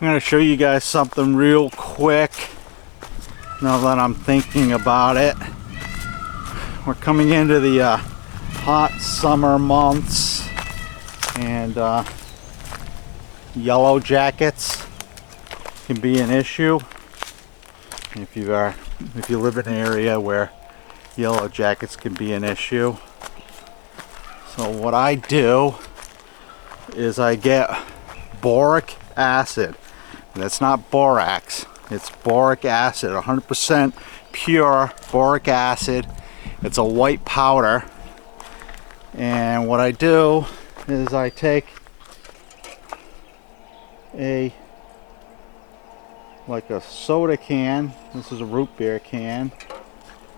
I'm going to show you guys something real quick now that I'm thinking about it. We're coming into the hot summer months, and yellow jackets can be an issue if you live in an area where yellow jackets can be an issue. So what I do is I get boric acid. That's not borax, it's boric acid, 100% pure boric acid. It's a white powder, and what I do is I take like a soda can, this is a root beer can,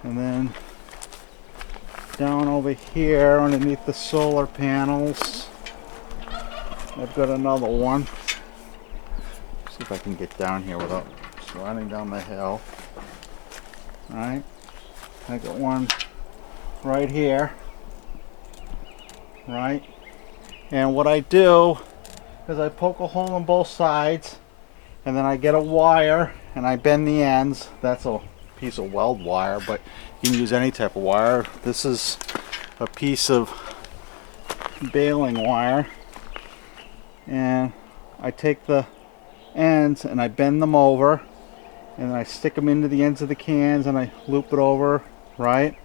and then down over here underneath the solar panels I've got another one. See if I can get down here without sliding down the hill. Alright, I got one right here, right? And what I do is I poke a hole in both sides, and then I get a wire and I bend the ends. That's a piece of weld wire, but you can use any type of wire. This is a piece of baling wire, and I take the ends and I bend them over, and I stick them into the ends of the cans and I loop it over, right?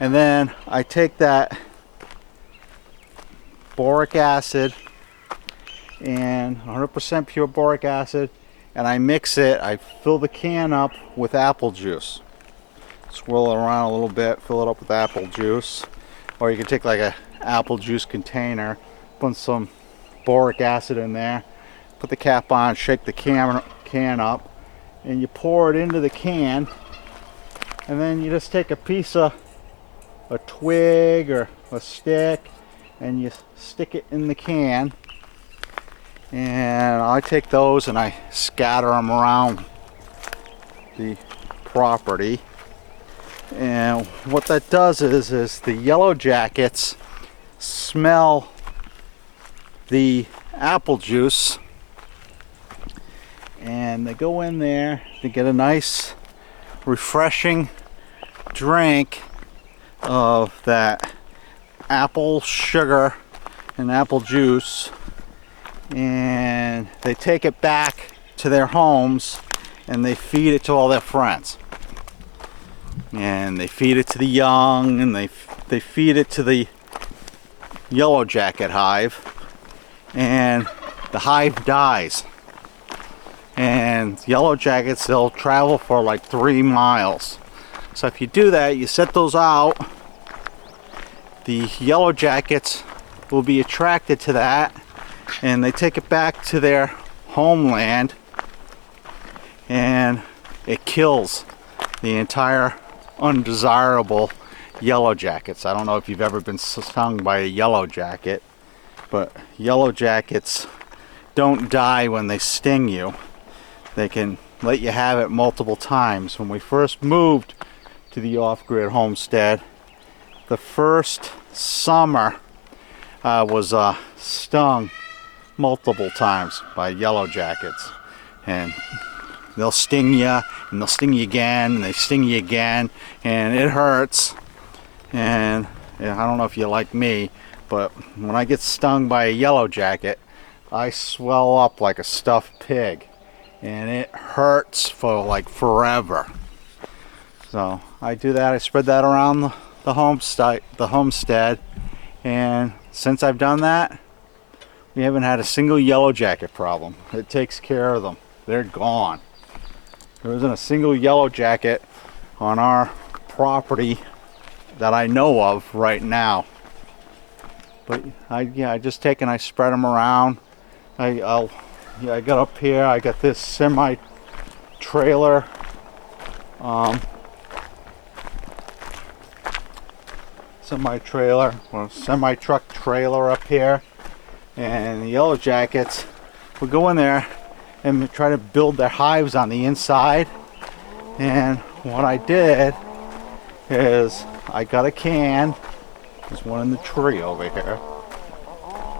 And then I take that boric acid, and 100% pure boric acid, and I mix it. I fill the can up with apple juice, swirl it around a little bit, fill it up with apple juice, or you can take like a apple juice container, put some boric acid in there, put the cap on, shake the can up, and you pour it into the can, and then you just take a piece of a twig or a stick and you stick it in the can, and I take those and I scatter them around the property. And what that does is the yellow jackets smell the apple juice, and they go in there to get a nice refreshing drink of that apple sugar and apple juice, and they take it back to their homes and they feed it to all their friends, and they feed it to the young, and they feed it to the yellow jacket hive, and the hive dies. And yellow jackets, they'll travel for like 3 miles. So if you do that, you set those out, the yellow jackets will be attracted to that, and they take it back to their homeland, and it kills the entire undesirable yellow jackets. I don't know if you've ever been stung by a yellow jacket, but yellow jackets don't die when they sting you. They can let you have it multiple times. When we first moved to the off-grid homestead, the first summer was stung multiple times by yellow jackets, and they'll sting you, and they'll sting you again, and they sting you again, and it hurts. And I don't know if you're like me, but when I get stung by a yellow jacket, I swell up like a stuffed pig, and it hurts for like forever. So I do that. I spread that around the homestead, and since I've done that, we haven't had a single yellow jacket problem. It takes care of them. They're gone. There isn't a single yellow jacket on our property that I know of right now. But I just take and I spread them around. I got up here, I got this semi trailer, semi truck trailer up here, and the yellow jackets will go in there and try to build their hives on the inside. And what I did is I got a can. There's one in the tree over here.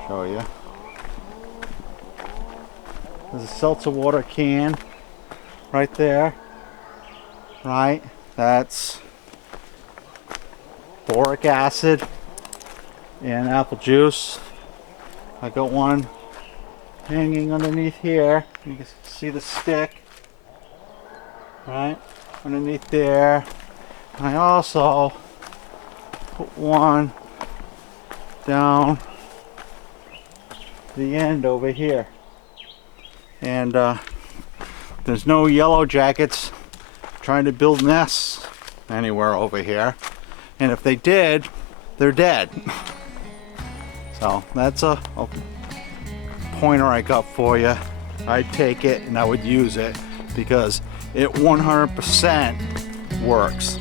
Show you. There's a seltzer water can right there. Right? That's boric acid and apple juice. I got one hanging underneath here. You can see the stick. Right? Underneath there. And I also put one down the end over here. And there's no yellow jackets trying to build nests anywhere over here. And if they did, they're dead. So that's a pointer I got for you. I'd take it and I would use it because it 100% works.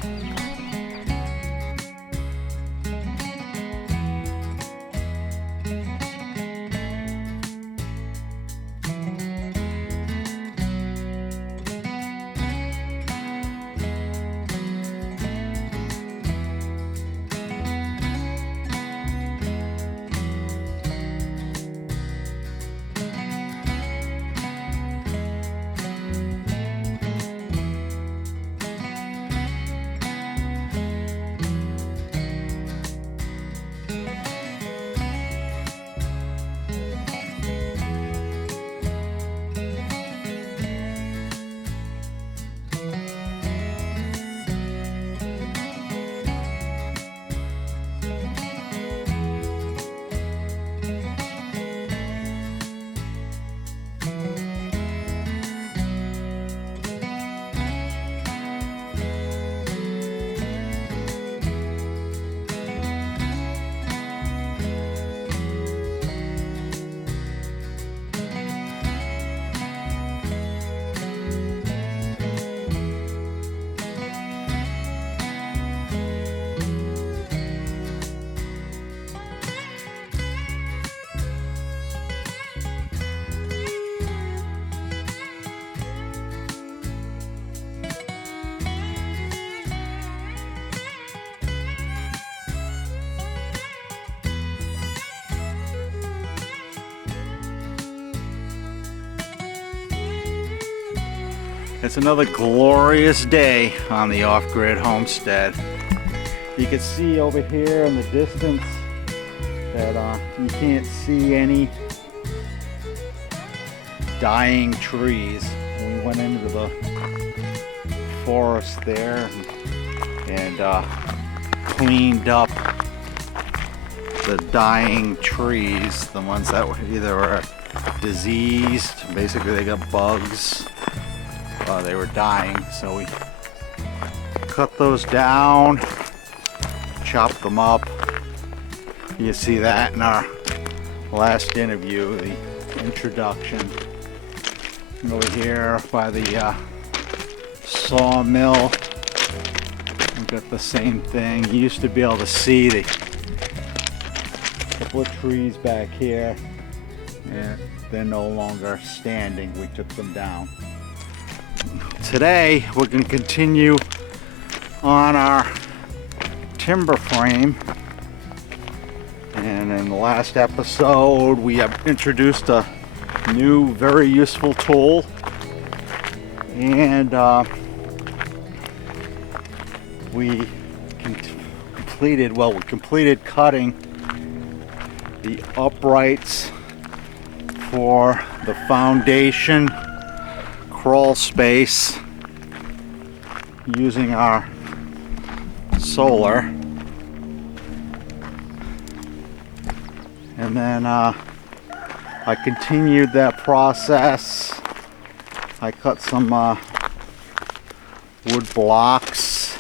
It's another glorious day on the off-grid homestead. You can see over here in the distance that you can't see any dying trees. We went into the forest there and cleaned up the dying trees, the ones that were either diseased, basically they got bugs. They were dying, so we cut those down, chopped them up. You see that in our last interview, the introduction. And over here by the sawmill, we got the same thing. You used to be able to see the couple of trees back here, and they're no longer standing. We took them down. Today we're going to continue on our timber frame, and in the last episode we have introduced a new very useful tool, and we completed cutting the uprights for the foundation crawl space using our solar, and then I continued that process. I cut some wood blocks.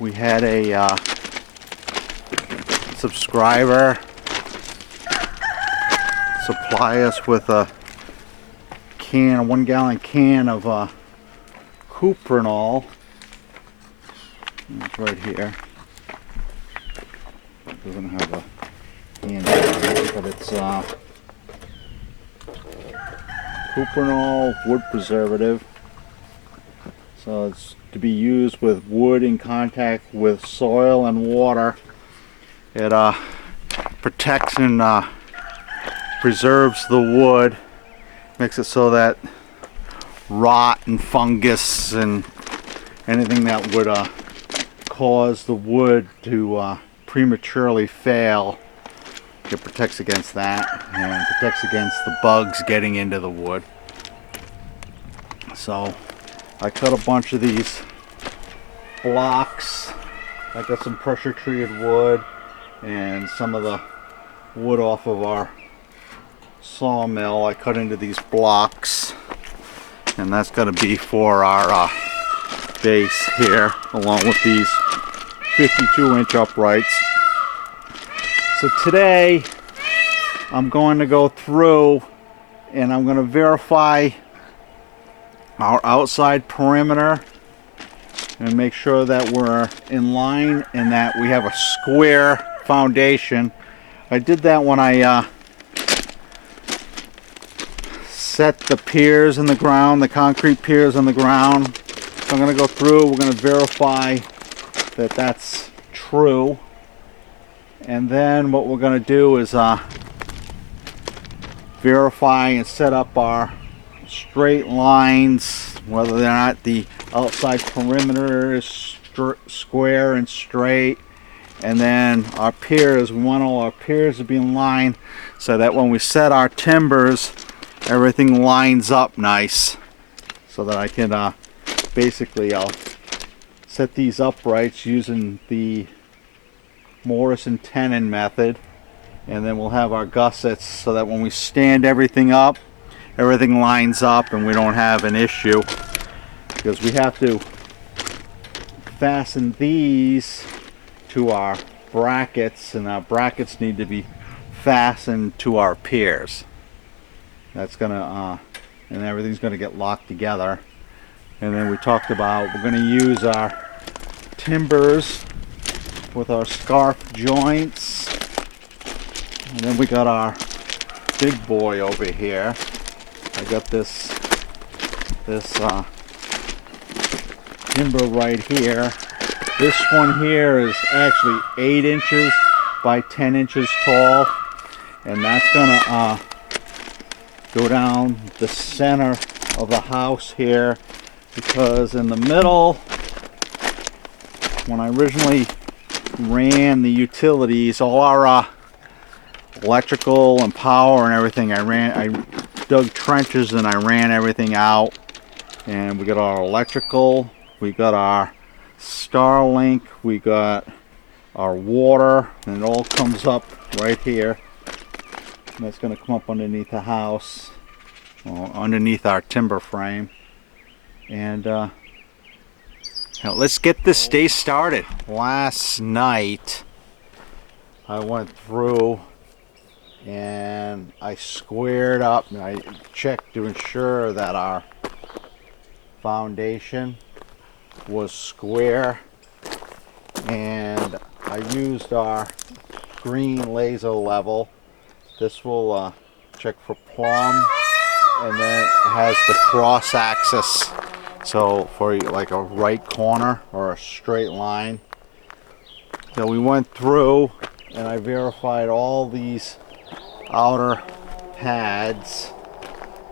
We had a subscriber supply us with a 1 gallon can of cuprinol. It's right here. It doesn't have a handle, but it's cuprinol wood preservative. So it's to be used with wood in contact with soil and water. It protects and preserves the wood Makes it so that rot and fungus and anything that would cause the wood to prematurely fail, it protects against that and protects against the bugs getting into the wood. So I cut a bunch of these blocks. I got some pressure treated wood and some of the wood off of our sawmill. I cut into these blocks, and that's going to be for our base here, along with these 52-inch uprights. So today I'm going to go through and I'm going to verify our outside perimeter and make sure that we're in line and that we have a square foundation. I did that when I set the piers in the ground, the concrete piers on the ground. So I'm going to go through, we're going to verify that that's true. And then what we're going to do is verify and set up our straight lines, whether or not the outside perimeter is square and straight. And then our piers, we want all our piers to be in line so that when we set our timbers, everything lines up nice, so that I can basically I'll set these uprights using the mortise and tenon method, and then we'll have our gussets so that when we stand everything up, everything lines up and we don't have an issue, because we have to fasten these to our brackets, and our brackets need to be fastened to our piers. That's gonna and everything's gonna get locked together. And then we talked about we're gonna use our timbers with our scarf joints, and then we got our big boy over here. I got this timber right here. This one here is actually 8 inches by 10 inches tall, and that's gonna go down the center of the house here, because in the middle, when I originally ran the utilities, all our electrical and power and everything, I dug trenches and I ran everything out, and we got our electrical, we got our Starlink, we got our water, and it all comes up right here. And that's going to come up underneath the house, well, underneath our timber frame. And now let's get this day started. Last night I went through and I squared up and I checked to ensure that our foundation was square, and I used our green laser level. This will check for plumb, and then it has the cross axis, so for like a right corner or a straight line. So we went through and I verified all these outer pads,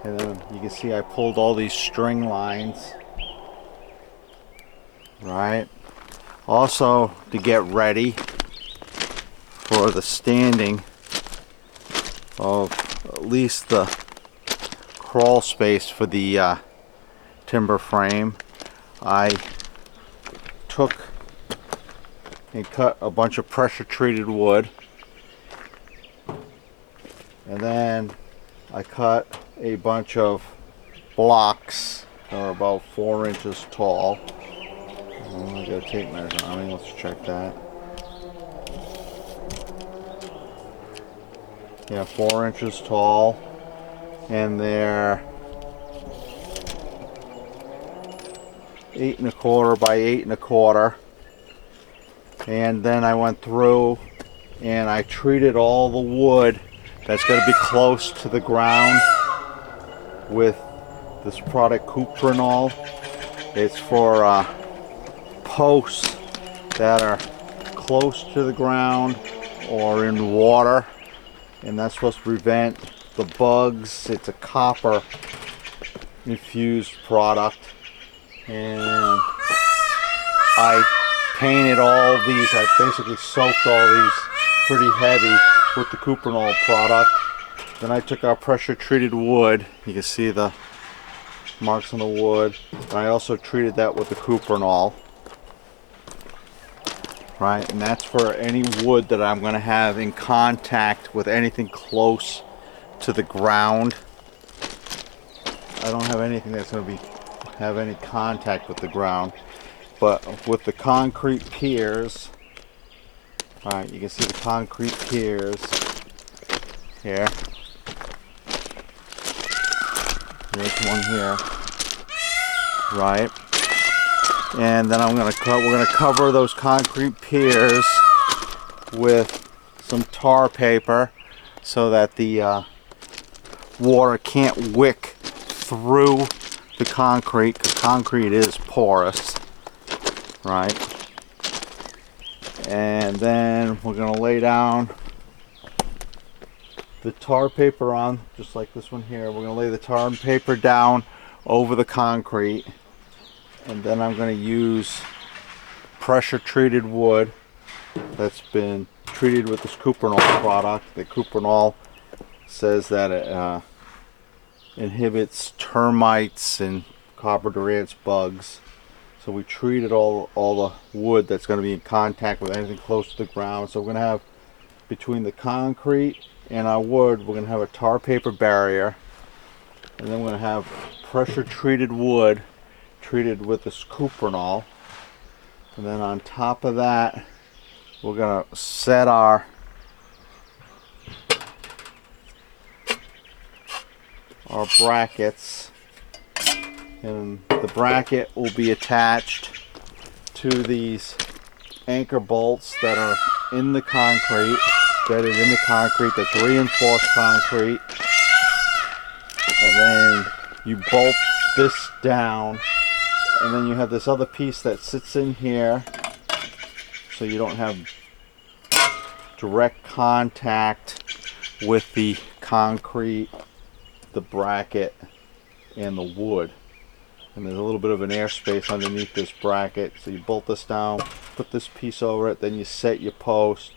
and then you can see I pulled all these string lines, right? Also, to get ready for the standing of at least the crawl space for the timber frame, I took and cut a bunch of pressure treated wood, and then I cut a bunch of blocks that are about 4 inches tall. I got a tape measure on me, let's check that. Yeah, 4 inches tall, and they're 8 1/4 by 8 1/4. And then I went through and I treated all the wood that's going to be close to the ground with this product cuprinol. It's for posts that are close to the ground or in water, and that's supposed to prevent the bugs. It's a copper infused product, and I painted all these. I basically soaked all these pretty heavy with the cuprinol product. Then I took our pressure treated wood. You can see the marks on the wood. And I also treated that with the cuprinol. Right, and that's for any wood that I'm going to have in contact with anything close to the ground. I don't have anything that's going to have any contact with the ground, but with the concrete piers, all right, you can see the concrete piers here. There's one here, right? And then we're gonna cover those concrete piers with some tar paper so that the water can't wick through the concrete, because concrete is porous, right? And then we're gonna lay down the tar paper on, just like this one here. We're gonna lay the tar paper down over the concrete, and then I'm gonna use pressure treated wood that's been treated with this cuprinol product. The cuprinol says that it inhibits termites and carpenter ants, bugs. So we treated all the wood that's going to be in contact with anything close to the ground. So we're going to have, between the concrete and our wood, we're going to have a tar paper barrier, and then we're going to have pressure treated wood treated with this cuprinol. And then on top of that, we're going to set our brackets, and the bracket will be attached to these anchor bolts that are in the concrete, embedded in the concrete. That's reinforced concrete. And then you bolt this down, and then you have this other piece that sits in here, so you don't have direct contact with the concrete, the bracket, and the wood. And there's a little bit of an airspace underneath this bracket, so you bolt this down, put this piece over it, then you set your post,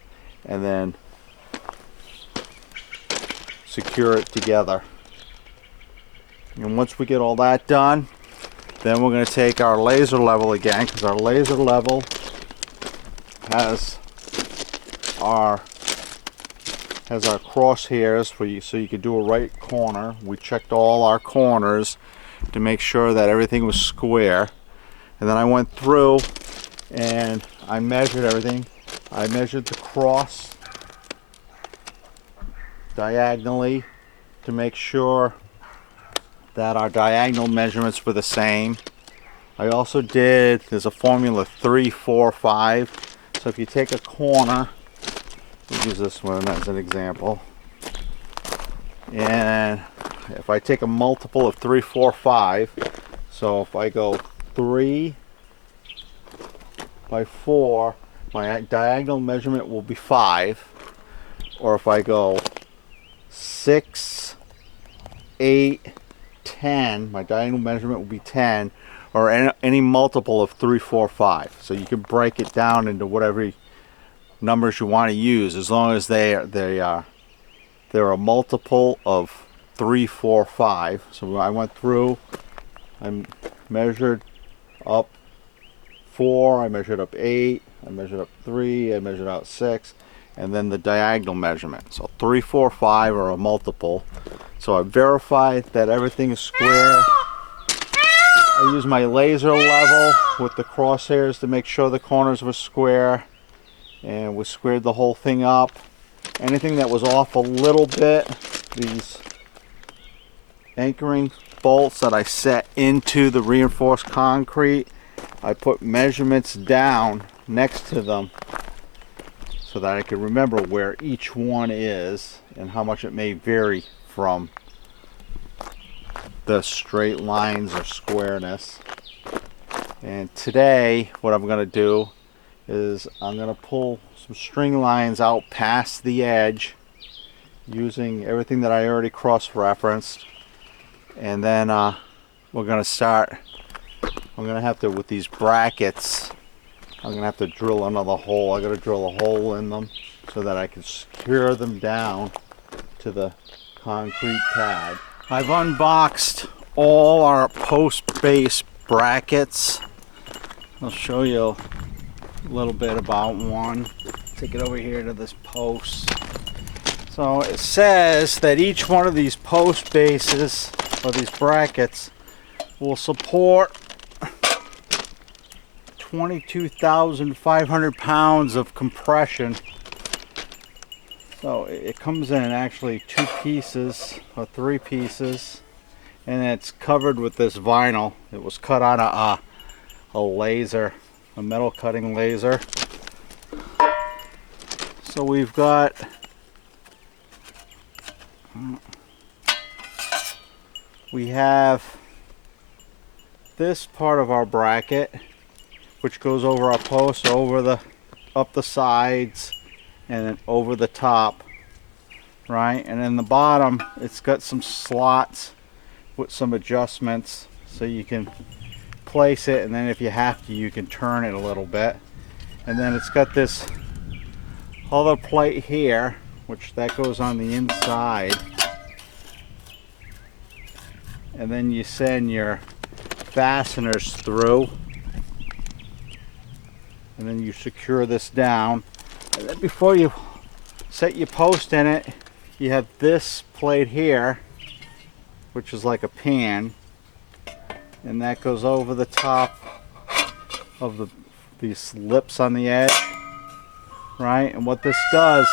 and then secure it together. And once we get all that done, then we're going to take our laser level again, because our laser level has our crosshairs for you, so you can do a right corner. We checked all our corners to make sure that everything was square, and then I went through and I measured everything. I measured the cross diagonally to make sure that our diagonal measurements were the same. I also did, there's a formula 3, 4, 5. So if you take a corner, we'll use this one as an example, and if I take a multiple of 3, 4, 5, so if I go 3 by 4, my diagonal measurement will be 5. Or if I go 6, 8, 10, my diagonal measurement will be 10, or any multiple of 3, 4, 5. So you can break it down into whatever numbers you want to use, as long as they're a multiple of 3, 4, 5. So I went through, I measured up 4, I measured up 8, I measured up 3, I measured out 6, and then the diagonal measurement. So 3, 4, 5 are a multiple. So I verified that everything is square. I used my laser level with the crosshairs to make sure the corners were square, and we squared the whole thing up. Anything that was off a little bit, these anchoring bolts that I set into the reinforced concrete, I put measurements down next to them so that I can remember where each one is and how much it may vary from the straight lines or squareness. And today what I'm going to do is I'm going to pull some string lines out past the edge, using everything that I already cross-referenced. And then we're going to start, I'm going to have to, with these brackets, I'm going to have to drill another hole. I got to drill a hole in them so that I can secure them down to the concrete pad. I've unboxed all our post base brackets. I'll show you a little bit about one. Take it over here to this post. So it says that each one of these post bases, or these brackets, will support 22,500 pounds of compression. So it comes in actually 2 pieces or 3 pieces, and it's covered with this vinyl. It was cut on a laser, a metal cutting laser. So we've got we have this part of our bracket, which goes over our post, up the sides, and then over the top, right? And then the bottom, it's got some slots with some adjustments, so you can place it, and then if you have to, you can turn it a little bit. And then it's got this other plate here, which that goes on the inside, and then you send your fasteners through, and then you secure this down. And then before you set your post in it, you have this plate here, which is like a pan, and that goes over the top of these lips on the edge, right? And what this does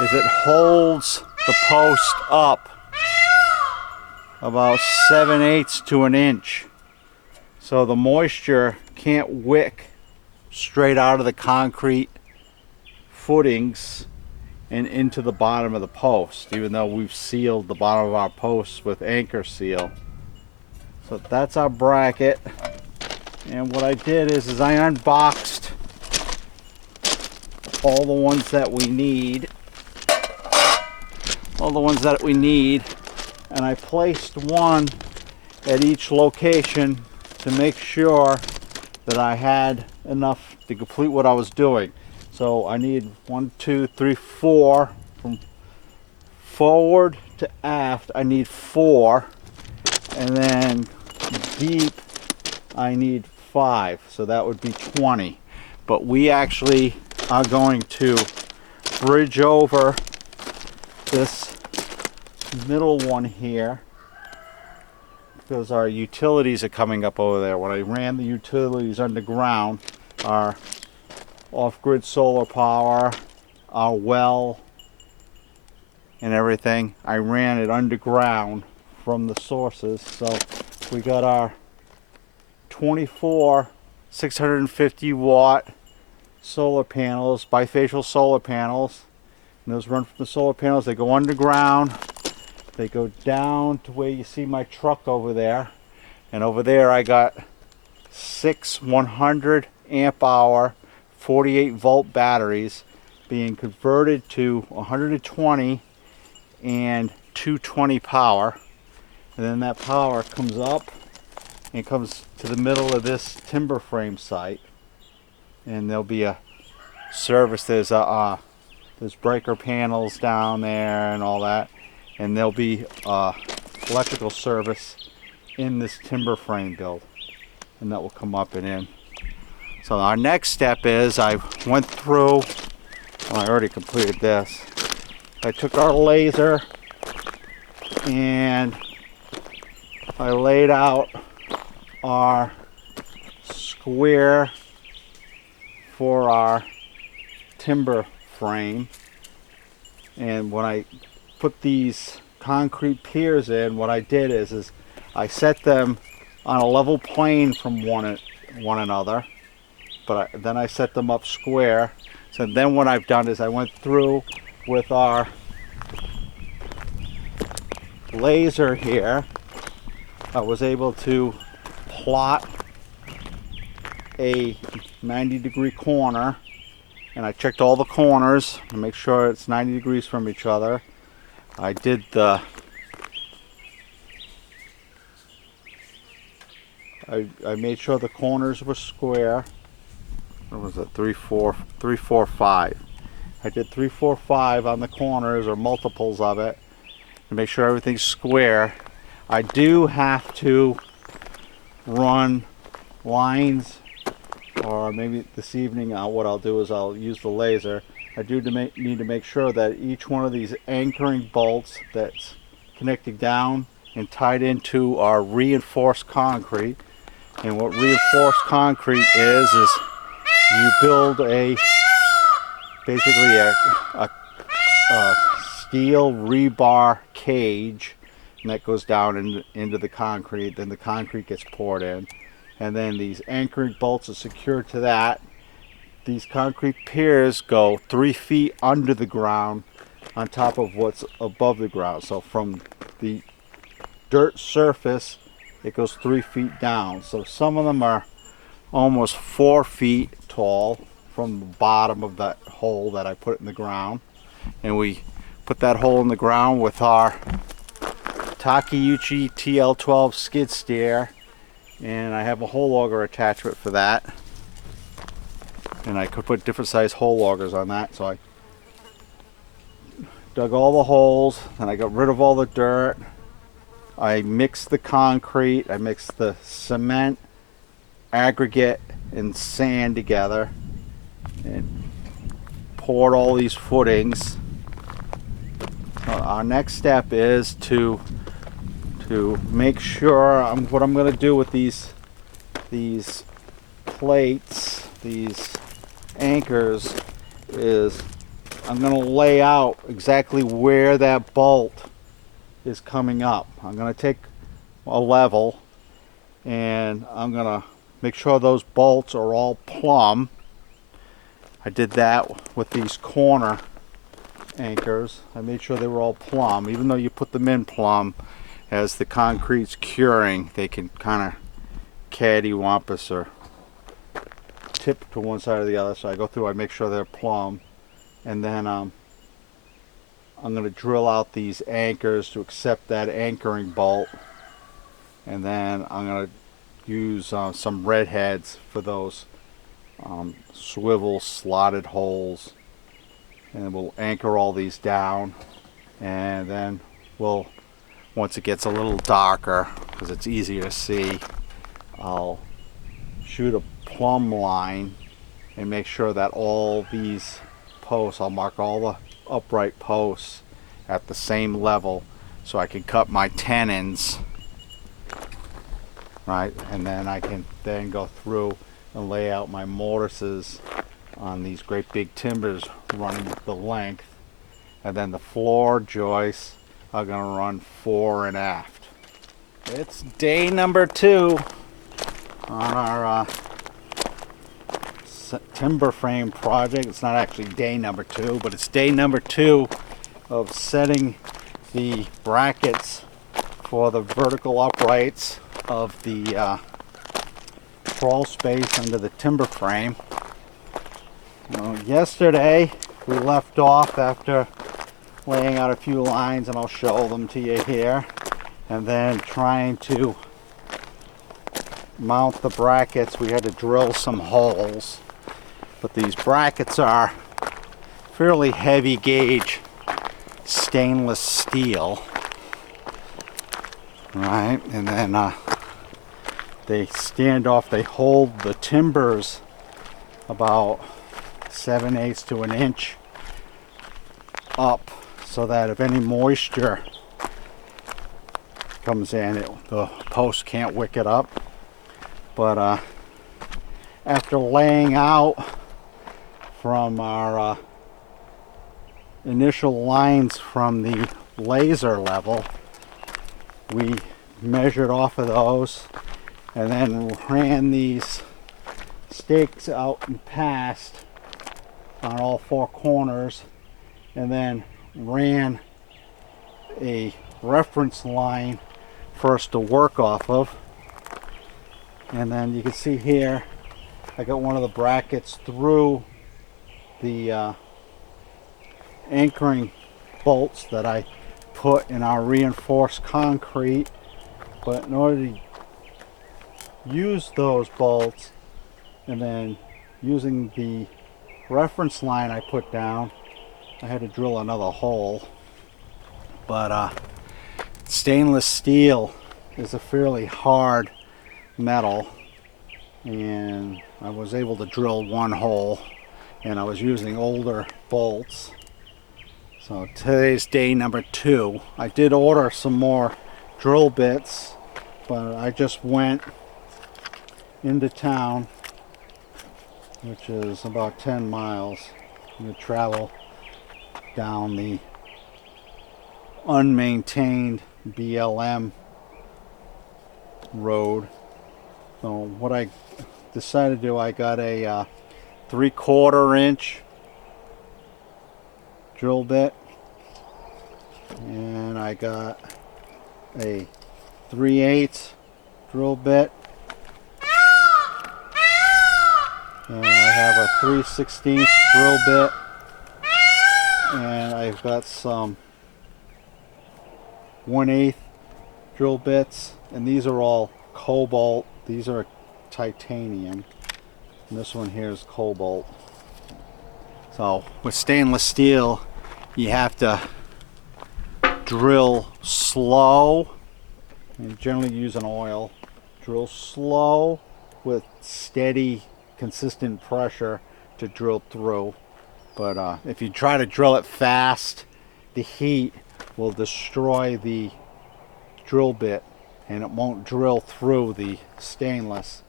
is it holds the post up about 7/8 to an inch, so the moisture can't wick straight out of the concrete footings and into the bottom of the post, even though we've sealed the bottom of our posts with anchor seal. So that's our bracket. And what I did is I unboxed all the ones that we need, and I placed one at each location to make sure that I had enough to complete what I was doing. So I need 1, 2, 3, 4 from forward to aft. I need 4, and then deep I need 5, so that would be 20. But we actually are going to bridge over this middle one here because our utilities are coming up over there. When I ran the utilities underground, our off-grid solar power, our well, and everything, I ran it underground from the sources. So we got our 24 650 watt solar panels, bifacial solar panels, and those run from the solar panels. They go underground, they go down to where you see my truck over there, and over there I got 6 100 amp hour 48 volt batteries being converted to 120 and 220 power, and then that power comes up and comes to the middle of this timber frame site, and there'll be a service. There's breaker panels down there and all that, and there'll be electrical service in this timber frame build, and that will come up and in. So our next step is I went through, well, I already completed this. I took our laser and I laid out our square for our timber frame, and when I put these concrete piers in, what I did is I set them on a level plane from one another, but then I set them up square. So then what I've done is I went through with our laser here. I was able to plot a 90-degree corner, and I checked all the corners to make sure it's 90 degrees from each other. I made sure the corners were square. What was it? 3, 4, 3, 4, 5. I did 3, 4, 5 on the corners or multiples of it to make sure everything's square. I do have to run lines, or maybe this evening what I'll do is I'll use the laser. I do need to make sure that each one of these anchoring bolts that's connecting down and tied into our reinforced concrete. And what reinforced concrete is you build basically a steel rebar cage, and that goes down into the concrete. Then the concrete gets poured in, and then these anchoring bolts are secured to that. These concrete piers go 3 feet under the ground on top of what's above the ground. So from the dirt surface, it goes 3 feet down. So some of them are almost 4 feet tall from the bottom of that hole that I put in the ground. And we put that hole in the ground with our Takeuchi TL12 skid steer, and I have a hole auger attachment for that. And I could put different size hole augers on that. So I dug all the holes, and I got rid of all the dirt. I mixed the concrete, I mixed the cement, aggregate, and sand together, and poured all these footings. Our next step is to make sure what I'm going to do with these plates, these anchors, is I'm going to lay out exactly where that bolt is coming up. I'm going to take a level and I'm going to make sure those bolts are all plumb. I did that with these corner anchors. I made sure they were all plumb. Even though you put them in plumb, as the concrete's curing, they can kind of cattywampus or tip to one side or the other. So I go through, I make sure they're plumb, and then I'm going to drill out these anchors to accept that anchoring bolt, and then I'm going to use some red heads for those swivel slotted holes, and we'll anchor all these down. And then once it gets a little darker, because it's easier to see, I'll shoot a plumb line and make sure that all these posts, I'll mark all the upright posts at the same level so I can cut my tenons, right? And then I can then go through and lay out my mortises on these great big timbers running the length, and then the floor joists are going to run fore and aft. It's day number 2 on our timber frame project. It's not actually day number 2, but it's day number 2 of setting the brackets for the vertical uprights of the crawl space under the timber frame. Yesterday we left off after laying out a few lines, and I'll show them to you here, and then trying to mount the brackets. We had to drill some holes, but these brackets are fairly heavy gauge stainless steel, right? And then they stand off, they hold the timbers about 7/8 to an inch up, so that if any moisture comes in, the post can't wick it up. But after laying out from our initial lines from the laser level, we measured off of those and then ran these stakes out and past on all 4 corners, and then ran a reference line for us to work off of. And then you can see here I got one of the brackets through the anchoring bolts that I put in our reinforced concrete, but in order to use those bolts and then using the reference line I put down, I had to drill another hole. But stainless steel is a fairly hard metal, and I was able to drill one hole, and I was using older bolts. So today's day number 2. I did order some more drill bits, but I just went into town, which is about 10 miles. I'm going to travel down the unmaintained BLM road. So what I decided to do, I got a 3/4 inch drill bit, and I got a 3/8 drill bit, and I have a 3/16 drill bit, and I've got some 1/8 drill bits, and these are all cobalt. These are titanium, and this one here is cobalt. So with stainless steel, you have to drill slow, and generally use an oil. Drill slow with steady, consistent pressure to drill through. But if you try to drill it fast, the heat will destroy the drill bit and it won't drill through the stainless.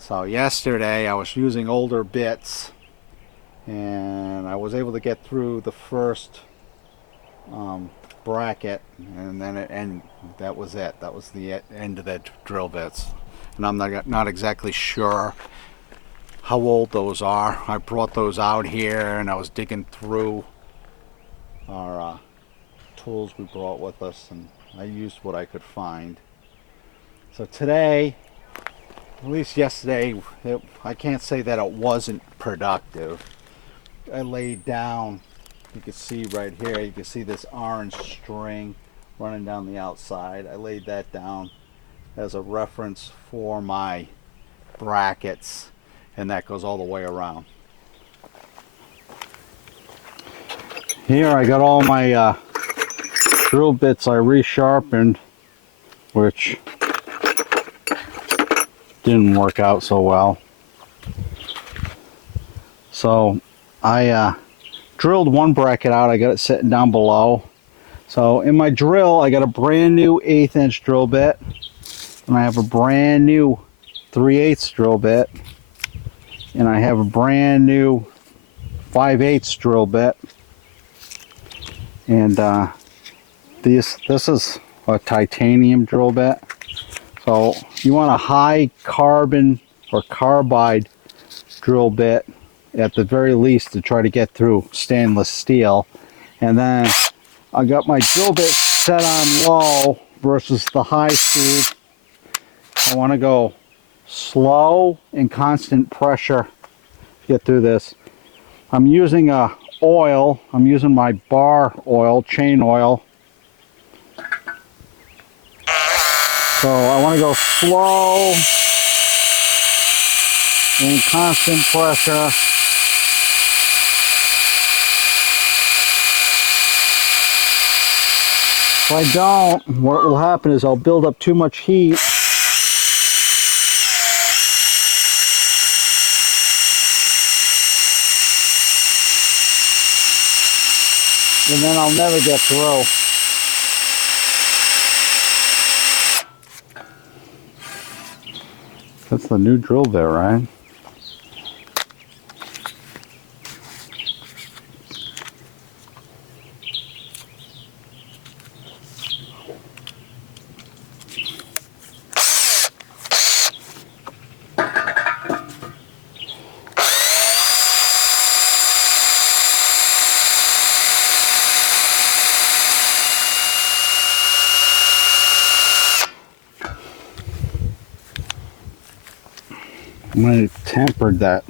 So yesterday I was using older bits, and I was able to get through the first bracket, and then that was it. That was the end of the drill bits. And I'm not exactly sure how old those are. I brought those out here, and I was digging through our tools we brought with us, and I used what I could find. So today, at least yesterday, I can't say that it wasn't productive. I laid down, you can see right here, you can see this orange string running down the outside. I laid that down as a reference for my brackets, and that goes all the way around. Here I got all my drill bits I resharpened, which didn't work out so well. So I drilled one bracket out. I got it sitting down below. So in my drill, I got a brand new 1/8 inch drill bit, and I have a brand new 3/8 drill bit, and I have a brand new 5/8 drill bit. And this is a titanium drill bit. So you want a high carbon or carbide drill bit at the very least to try to get through stainless steel. And then I got my drill bit set on low versus the high speed. I want to go slow and constant pressure to get through this. I'm using oil. I'm using my bar oil, chain oil. So I want to go slow and constant pressure. If I don't, what will happen is I'll build up too much heat. And then I'll never get through. That's the new drill bit, right? I might have tempered that.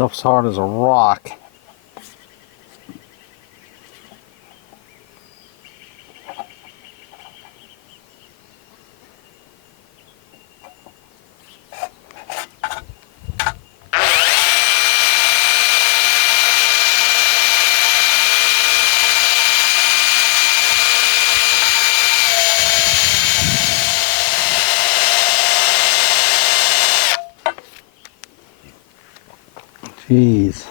Stuff's hard as a rock. Jeez.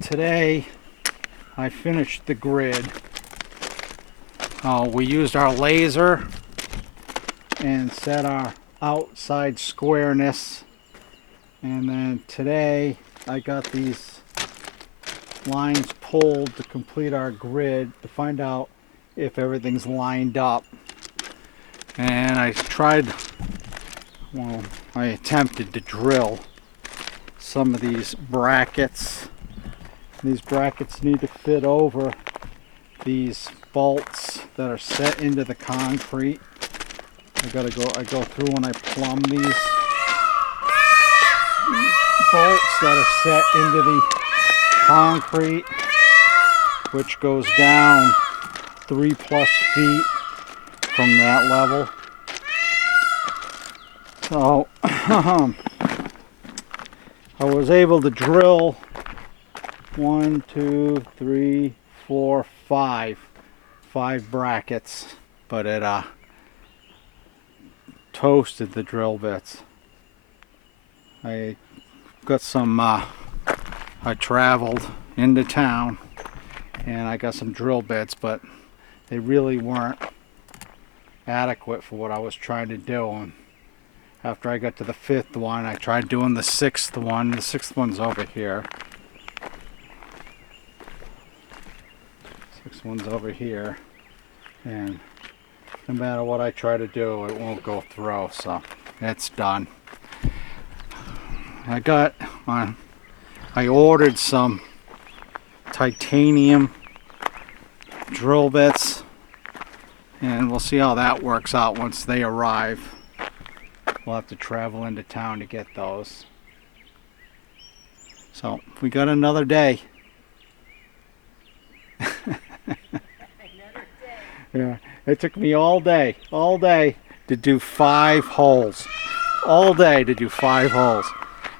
Today I finished the grid. We used our laser and set our outside squareness, and then today I got these lines pulled to complete our grid to find out if everything's lined up. And I attempted to drill some of these brackets. These brackets need to fit over these bolts that are set into the concrete. I go through and I plumb these bolts that are set into the concrete, which goes down 3+ feet from that level. So I was able to drill 1, 2, 3, 4, 5 brackets, but it toasted the drill bits. I got some I traveled into town and I got some drill bits, but they really weren't adequate for what I was trying to do. And after I got to the 5th one, I tried doing the 6th one. The 6th one's over here. 6th one's over here, and no matter what I try to do, it won't go through, so it's done. I ordered some titanium drill bits, and we'll see how that works out once they arrive. We'll have to travel into town to get those. So we got another day. Yeah, it took me all day to do 5 holes. All day to do 5 holes.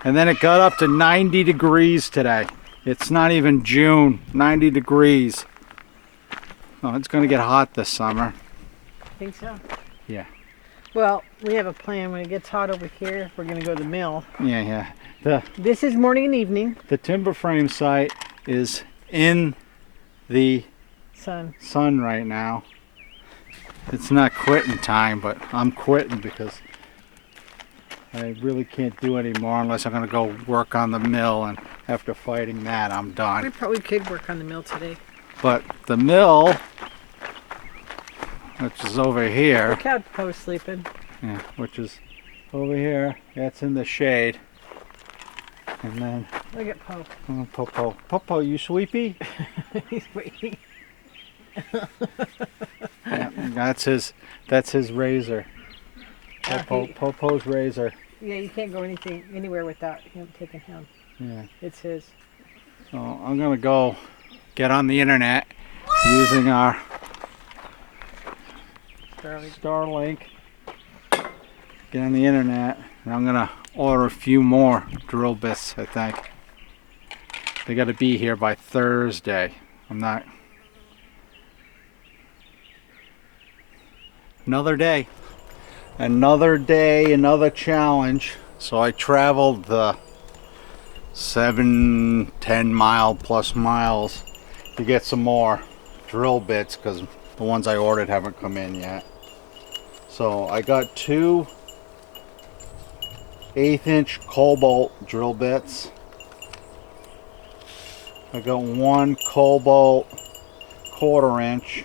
And then it got up to 90 degrees today. It's not even June, 90 degrees. Oh, it's going to get hot this summer. Think so? Yeah. Well, we have a plan. When it gets hot over here, we're going to go to the mill. Yeah. This is morning and evening. The timber frame site is in the sun right now. It's not quitting time, but I'm quitting because I really can't do any more unless I'm going to go work on the mill, and after fighting that, I'm done. We probably could work on the mill today. But the mill, which is over here. The couch post sleeping. Yeah, which is over here. That's in the shade. And then look at Poe. Popo. Popo, you sleepy? He's waiting. Yeah, that's his razor. Popo's razor. Yeah, you can't go anywhere without him taking him. Yeah. It's his. So I'm gonna go get on the internet using our Starlink. Get on the internet, and I'm gonna order a few more drill bits. I think they got to be here by Thursday. Another day, another challenge. So I traveled the 7-10 mile plus miles to get some more drill bits because the ones I ordered haven't come in yet. So I got 2 1/8" cobalt drill bits. I got 1 cobalt 1/4".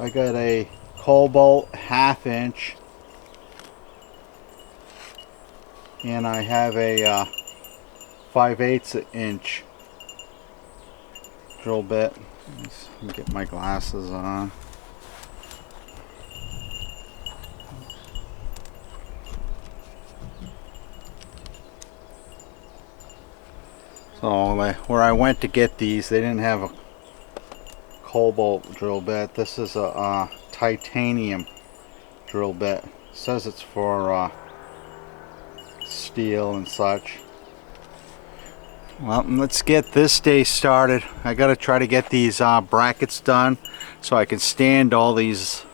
I got a cobalt 1/2". And I have a 5/8" drill bit. Let's get my glasses on. So where I went to get these, they didn't have a cobalt drill bit. This is a titanium drill bit. It says it's for steel and such. Well, let's get this day started. I gotta try to get these brackets done so I can stand all these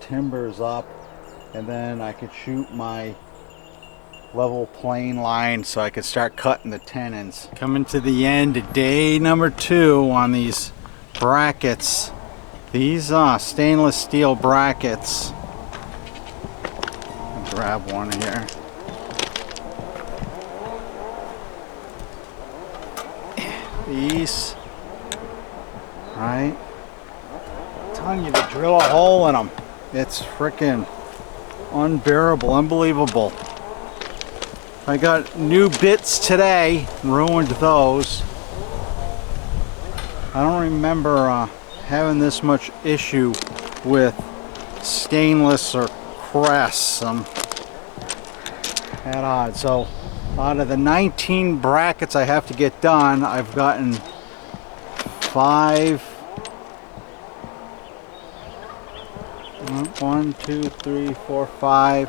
timbers up, and then I can shoot my level plane line so I can start cutting the tenons. Coming to the end of day number 2 on these brackets. These stainless steel brackets. I'll grab one here. These, right? I'm telling you to drill a hole in them. It's freaking unbearable, unbelievable. I got new bits today, ruined those. I don't remember having this much issue with stainless or crest. I'm at odds. So out of the 19 brackets I have to get done, I've gotten 5. 1, 2, 3, 4, 5,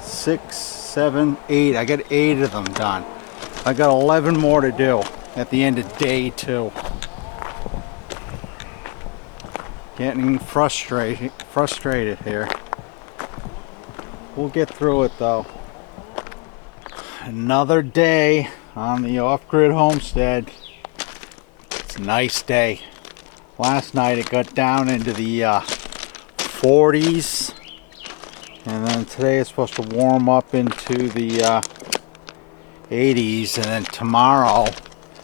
6, 7, 8. I got 8 of them done. I got 11 more to do at the end of day 2. Getting frustrated here. We'll get through it though. Another day on the off-grid homestead. It's a nice day. Last night it got down into the 40s, and then today it's supposed to warm up into the 80s, and then tomorrow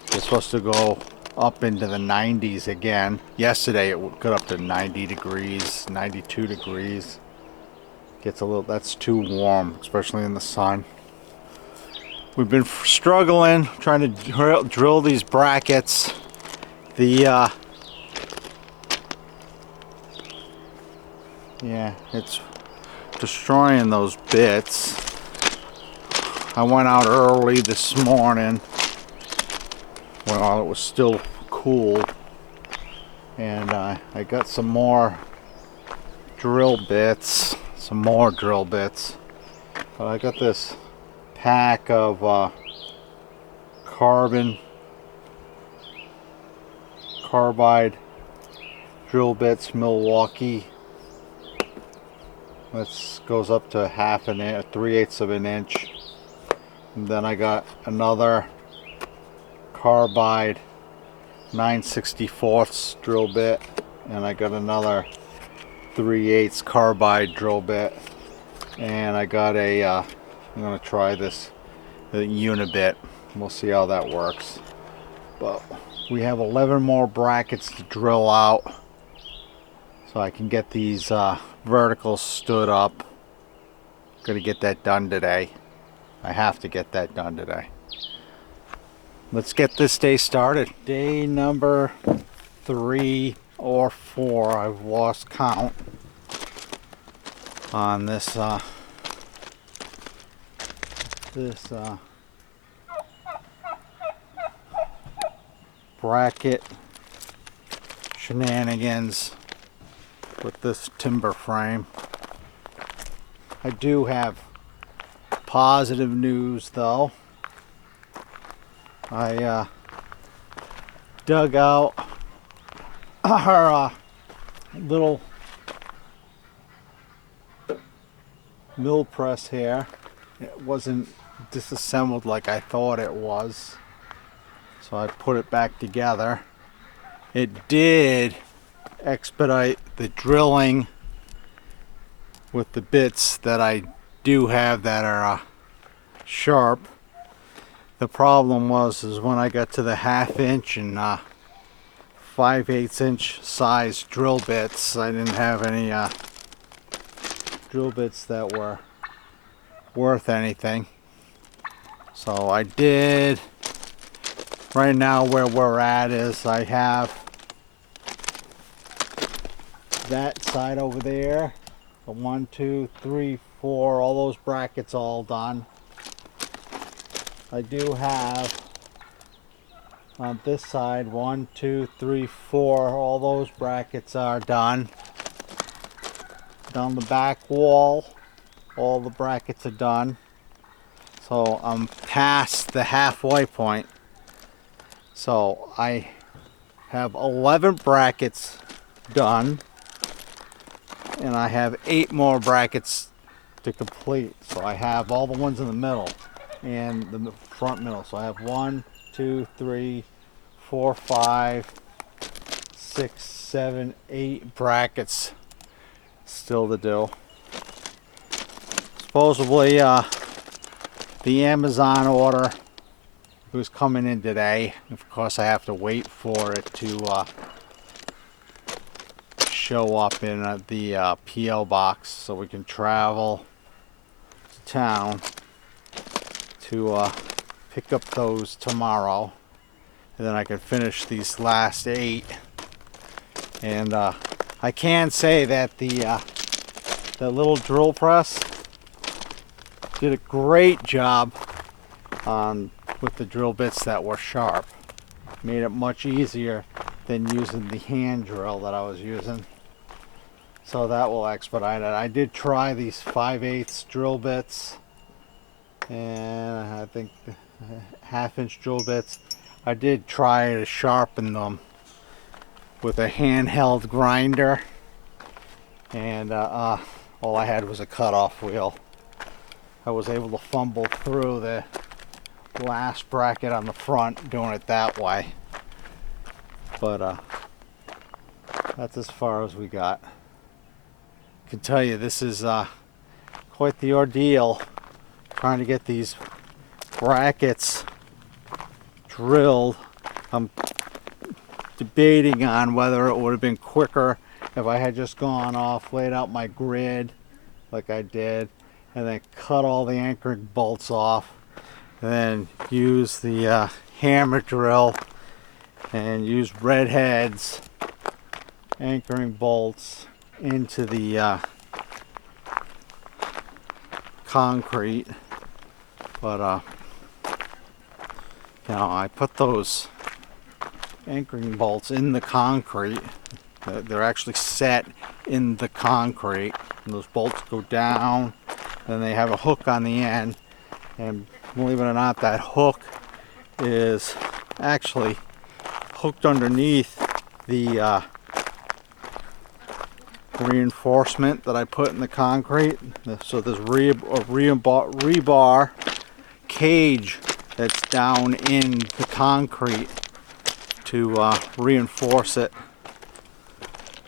it's supposed to go up into the 90s again. Yesterday it got up to 90 degrees, 92 degrees. Gets a little, that's too warm, especially in the sun. We've been struggling trying to drill these brackets. Yeah, it's destroying those bits. I went out early this morning while it was still cool, and I got some more drill bits. But I got this pack of carbide drill bits, Milwaukee. This goes up to 1/2 inch, 3/8 of an inch. And then I got another carbide 9/64 drill bit, and I got another 3/8 carbide drill bit, and I got a I'm gonna try this unibit. We'll see how that works. But we have 11 more brackets to drill out so I can get these verticals stood up. Gonna get that done today. I have to get that done today. Let's get this day started. Day number 3 or 4, I've lost count on this bracket shenanigans with this timber frame. I do have positive news though. I dug out our little mill press here, it wasn't disassembled like I thought it was. So I put it back together. It did expedite the drilling with the bits that I do have that are sharp. The problem was is when I got to the 1/2 inch and 5/8 inch size drill bits, I didn't have any drill bits that were worth anything. So I did, right now where we're at is I have that side over there, the 1, 2, 3, 4, all those brackets all done. I do have on this side 1, 2, 3, 4, all those brackets are done. Down the back wall, all the brackets are done. So I'm past the halfway point. So I have 11 brackets done, and I have 8 more brackets to complete. So I have all the ones in the middle and the front middle. So I have 1, 2, 3, 4, 5, 6, 7, 8 brackets still to do. Supposedly the Amazon order was coming in today. Of course I have to wait for it to show up in the P.O. box so we can travel to town to pick up those tomorrow, and then I can finish these last 8. And I can say that the little drill press did a great job with the drill bits that were sharp. Made it much easier than using the hand drill that I was using. So that will expedite it. I did try these 5/8 drill bits, and I think 1/2 inch drill bits. I did try to sharpen them with a handheld grinder, and all I had was a cutoff wheel. I was able to fumble through the last bracket on the front doing it that way, but that's as far as we got. I can tell you this is quite the ordeal trying to get these brackets drilled. I'm debating on whether it would have been quicker if I had just gone off, laid out my grid like I did, and then cut all the anchoring bolts off, and then use the hammer drill and use red heads anchoring bolts into the concrete. But you know, I put those anchoring bolts in the concrete. They're actually set in the concrete, and those bolts go down, and they have a hook on the end, and believe it or not, that hook is actually hooked underneath the reinforcement that I put in the concrete. So there's rebar cage that's down in the concrete to reinforce it.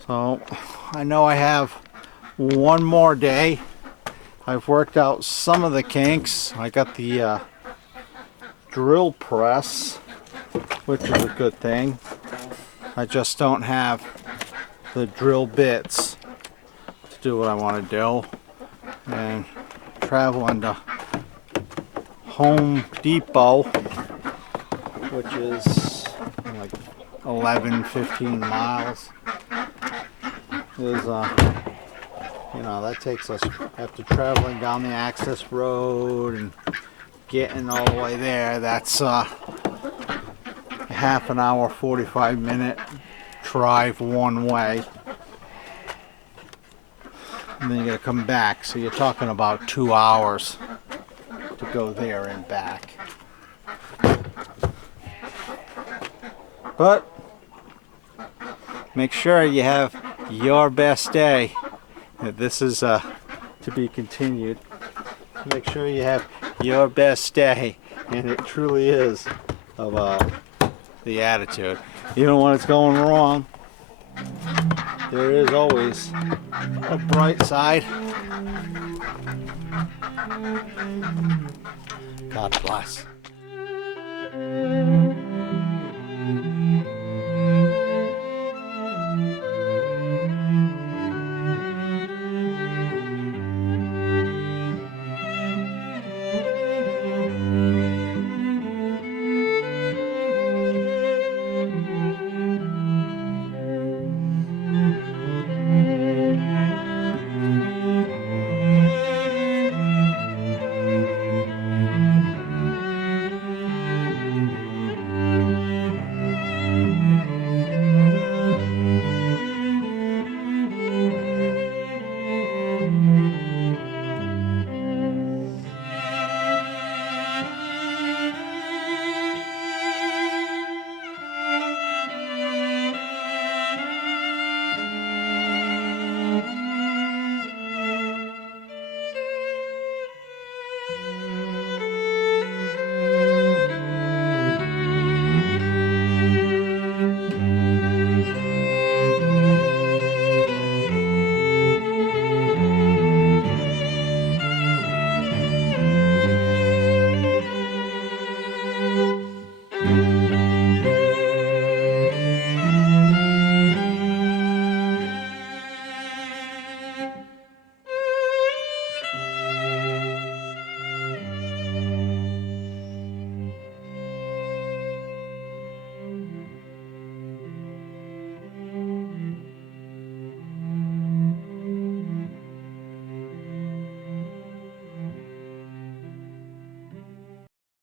So I know I have one more day. I've worked out some of the kinks. I got the drill press, which is a good thing. I just don't have the drill bits to do what I want to do. And traveling to Home Depot, which is like 11-15 miles, is you know, that takes us, after traveling down the access road and getting all the way there, that's a half an hour, 45-minute drive one way, and then you gotta come back, so you're talking about 2 hours to go there and back. But make sure you have your best day. This is to be continued. make sure you have your best day, and it truly is about the attitude. Even when it's going wrong, there is always a bright side. God bless.